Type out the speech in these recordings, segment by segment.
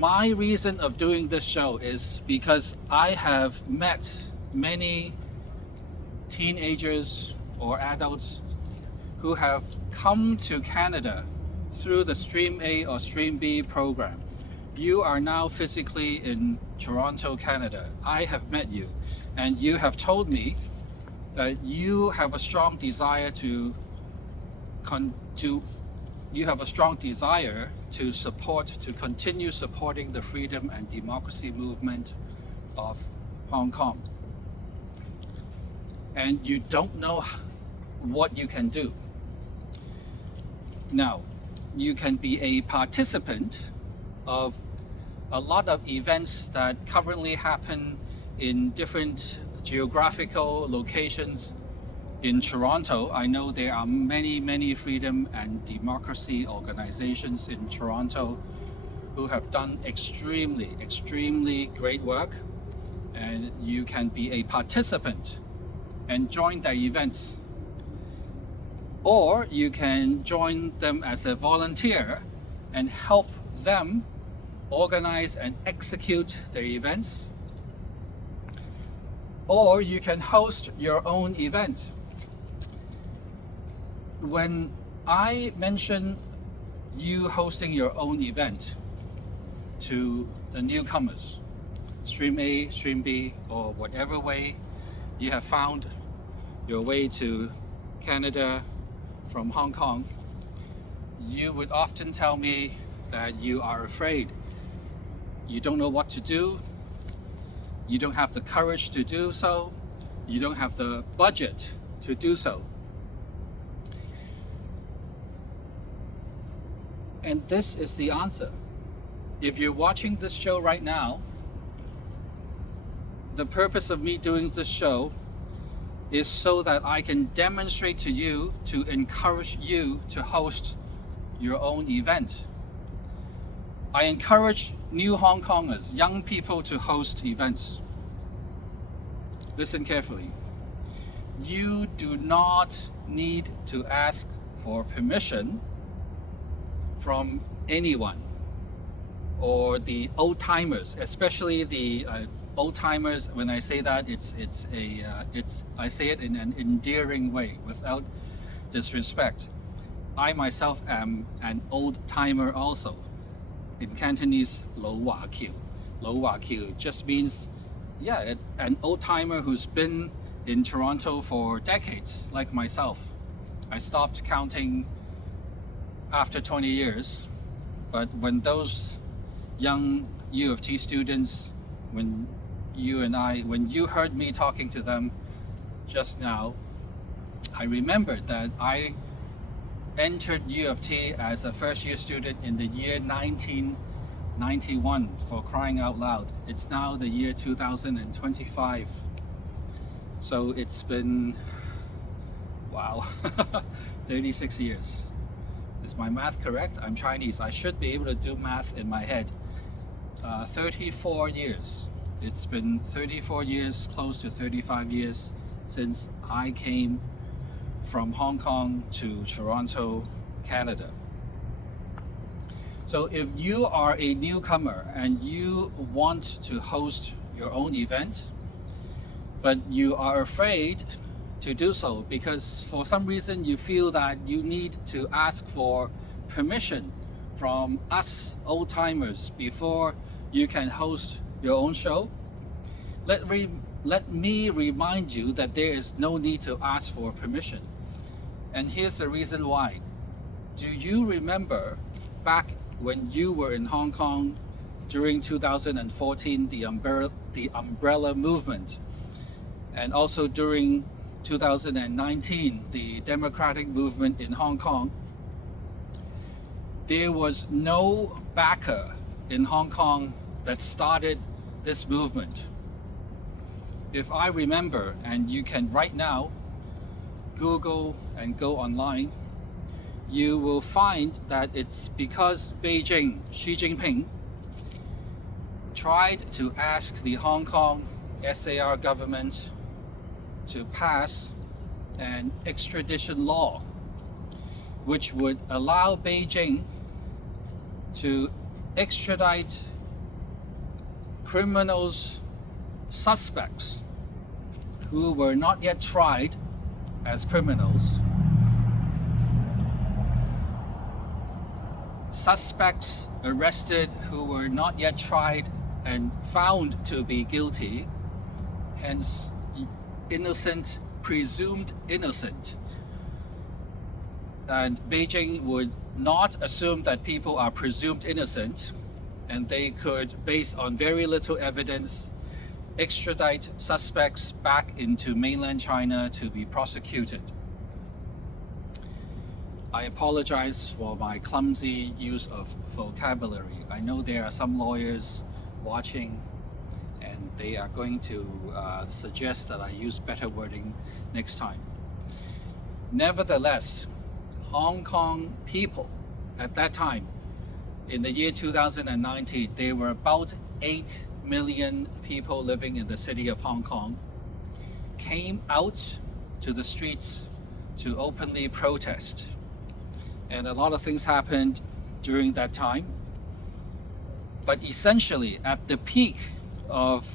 my reason of doing this show is because I have met many teenagers or adults who have come to Canada through the Stream A or Stream B program. You are now physically in Toronto, Canada. I have met you, and you have told me that you have a strong desire to continue supporting the freedom and democracy movement of Hong Kong. And you don't know what you can do. Now, you can be a participant of a lot of events that currently happen in different geographical locations in Toronto. I know there are many freedom and democracy organizations in Toronto who have done extremely great work, and you can be a participant and join their events. Or you can join them as a volunteer and help them organize and execute their events. Or you can host your own event. When I mention you hosting your own event to the newcomers, Stream A, Stream B, or whatever way you have found your way to Canada from Hong Kong, you would often tell me that you are afraid. You don't know what to do. You don't have the courage to do so. You don't have the budget to do so. And this is the answer. If you're watching this show right now, the purpose of me doing this show is so that I can demonstrate to you, to encourage you to host your own event. I encourage new Hong Kongers, young people, to host events. Listen carefully. You do not need to ask for permission from anyone, or the old timers, especially the old timers. When I say that, I say it in an endearing way, without disrespect. I myself am an old timer also. In Cantonese, 老華僑. 老華僑 just means, an old timer who's been in Toronto for decades, like myself. I stopped counting after 20 years, but when those young U of T students, when you heard me talking to them just now, I remembered that I entered U of T as a first year student in the year 1991, for crying out loud. It's now the year 2025. So it's been, wow, 36 years. Is my math correct? I'm Chinese. I should be able to do math in my head. 34 years. It's been 34 years, close to 35 years, since I came from Hong Kong to Toronto, Canada. So if you are a newcomer and you want to host your own event, but you are afraid to do so because for some reason you feel that you need to ask for permission from us old-timers before you can host your own show, let me remind you that there is no need to ask for permission. And here's the reason why. Do you remember back when you were in Hong Kong during 2014, the umbrella movement, and also during 2019, the democratic movement in Hong Kong? There was no backer in Hong Kong that started this movement. If I remember, and you can right now Google and go online, you will find that it's because Beijing, Xi Jinping, tried to ask the Hong Kong SAR government to pass an extradition law which would allow Beijing to extradite criminals, suspects who were not yet tried as criminals, suspects arrested who were not yet tried and found to be guilty, hence innocent, presumed innocent. And Beijing would not assume that people are presumed innocent, and they could, based on very little evidence, extradite suspects back into mainland China to be prosecuted. I apologize for my clumsy use of vocabulary. I know there are some lawyers watching, and they are going to suggest that I use better wording next time. Nevertheless, Hong Kong people at that time, in the year 2019, there were about 8 million people living in the city of Hong Kong, came out to the streets to openly protest. And a lot of things happened during that time. But essentially, at the peak of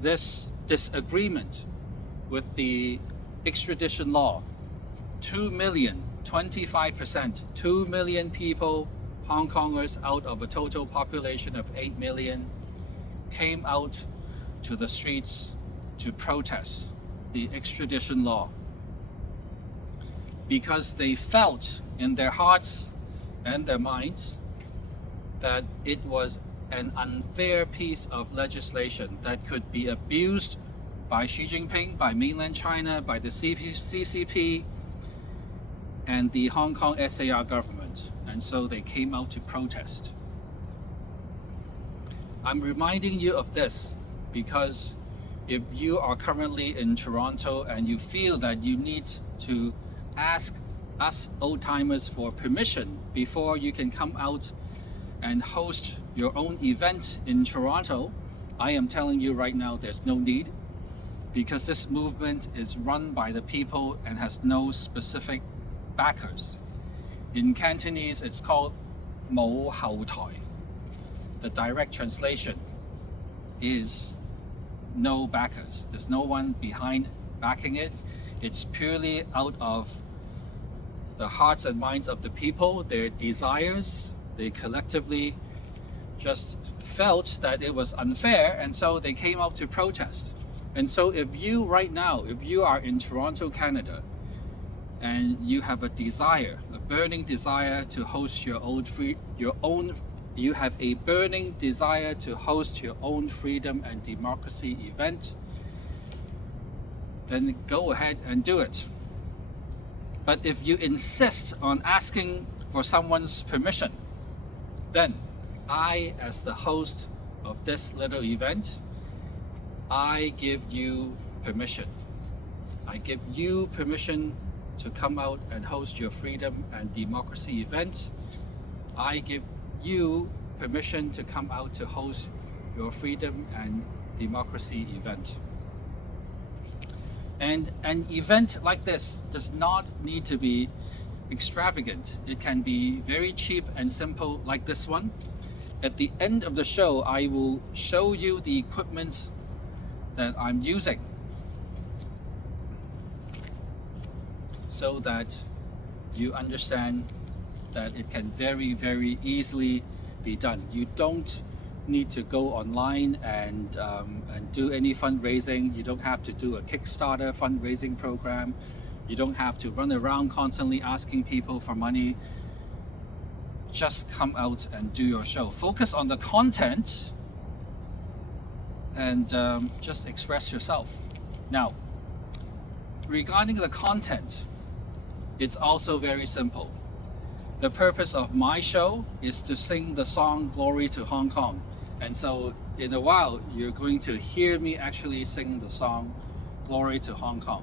this disagreement with the extradition law, 2 million, 25%, 2 million people, Hong Kongers out of a total population of 8 million, came out to the streets to protest the extradition law, because they felt in their hearts and their minds that it was an unfair piece of legislation that could be abused by Xi Jinping, by mainland China, by the CCP, and the Hong Kong SAR government. And so they came out to protest. I'm reminding you of this because if you are currently in Toronto and you feel that you need to ask us old-timers for permission before you can come out and host your own event in Toronto, I am telling you right now there's no need, because this movement is run by the people and has no specific backers. In Cantonese, it's called 冇後台. The direct translation is no backers. There's no one behind backing it. It's purely out of the hearts and minds of the people, their desires. They collectively just felt that it was unfair, and so they came out to protest. And so if you right now, if you are in Toronto, Canada, and you have a desire, a burning desire to host you have a burning desire to host your own freedom and democracy event, then go ahead and do it. But if you insist on asking for someone's permission, then I, as the host of this little event, I give you permission. I give you permission to come out and host your freedom and democracy event. I give you permission to come out to host your freedom and democracy event. And an event like this does not need to be extravagant. It can be very cheap and simple, like this one. At the end of the show, I will show you the equipment that I'm using so that you understand that it can very, very easily be done. You don't need to go online and do any fundraising. You don't have to do a Kickstarter fundraising program. You don't have to run around constantly asking people for money. Just come out and do your show. Focus on the content and just express yourself. Now, regarding the content, it's also very simple. The purpose of my show is to sing the song Glory to Hong Kong. And so in a while, you're going to hear me actually sing the song Glory to Hong Kong.